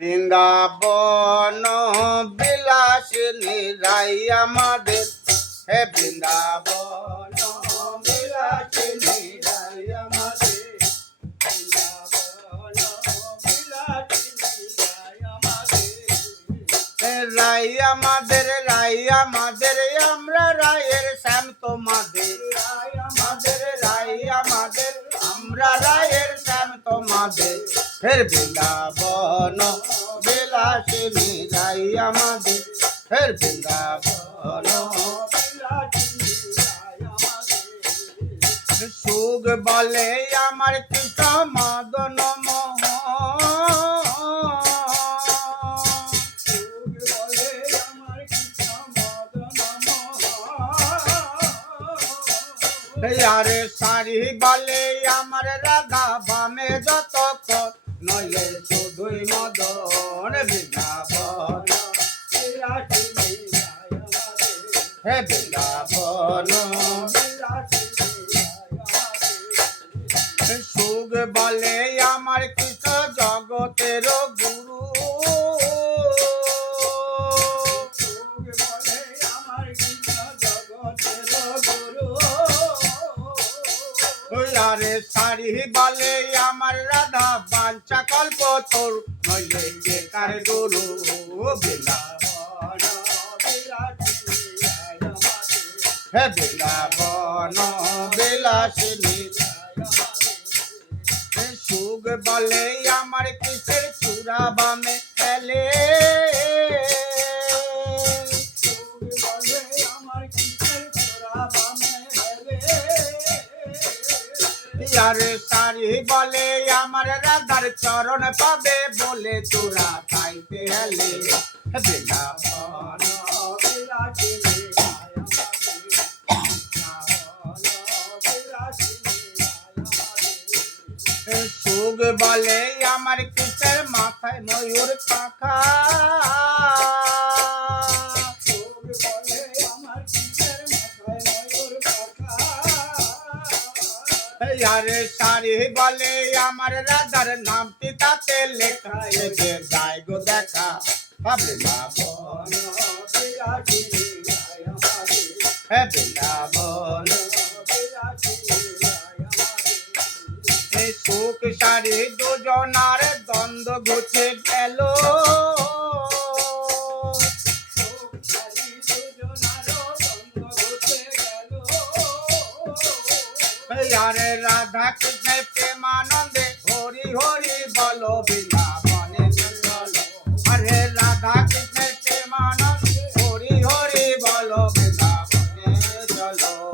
বৃন্দাবন বিলাসিনী রাই আমাদের। হে বৃন্দাবন রাই আমাদের। রাই আমাদের রাই আমাদের, আমরা রায়ের শ্যাম তোমাদের। রাই আমাদের রাই আমাদের, আমরা রায়ের শ্যাম তোমাদের। ফের বৃন্দাবন বিলাসিনী রাই আমাদের। ফের বৃন্দাবন সুখ বলে আমার কৃষ্ণ মদন আরে শাড়ি বলে আমার রাধা বামে যত নইলে শুধুই মদন বৃন্দাবন। হে বৃন্দাবন। আরে শাড়ি বলে আমার রাধা বাঞ্চা কল্প তোর। নইলে বেকার গুরু বৃন্দাবন হে বৃন্দাবন বিলাসিনী সুখ বলে আমার কিসের চূড়া বামে আরে সারি বলে, আমার রাধার চরণ পাবে বলে তোরা খাইতে হেলে বৃন্দাবন সুখ বলে আমার কিসের মাথায় ময়ূর পাখা? আরে সারি বলে আমার রাধার নামটি তাতে লেখা এসে যায় গো দেখা হবে না বন সুখ সারি দুজনার দ্বন্দ্ব ঘুচে গেল আরে রাধা কৃষ্ণ প্রেমানন্দে হরি হরি বলো বৃন্দাবনে চলো আরে রাধা কৃষ্ণ প্রেমানন্দে হরি হরি বলো বৃন্দাবনে চলো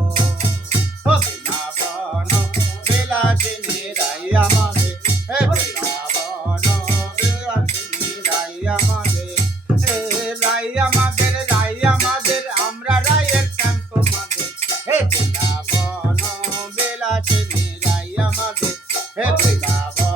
ficava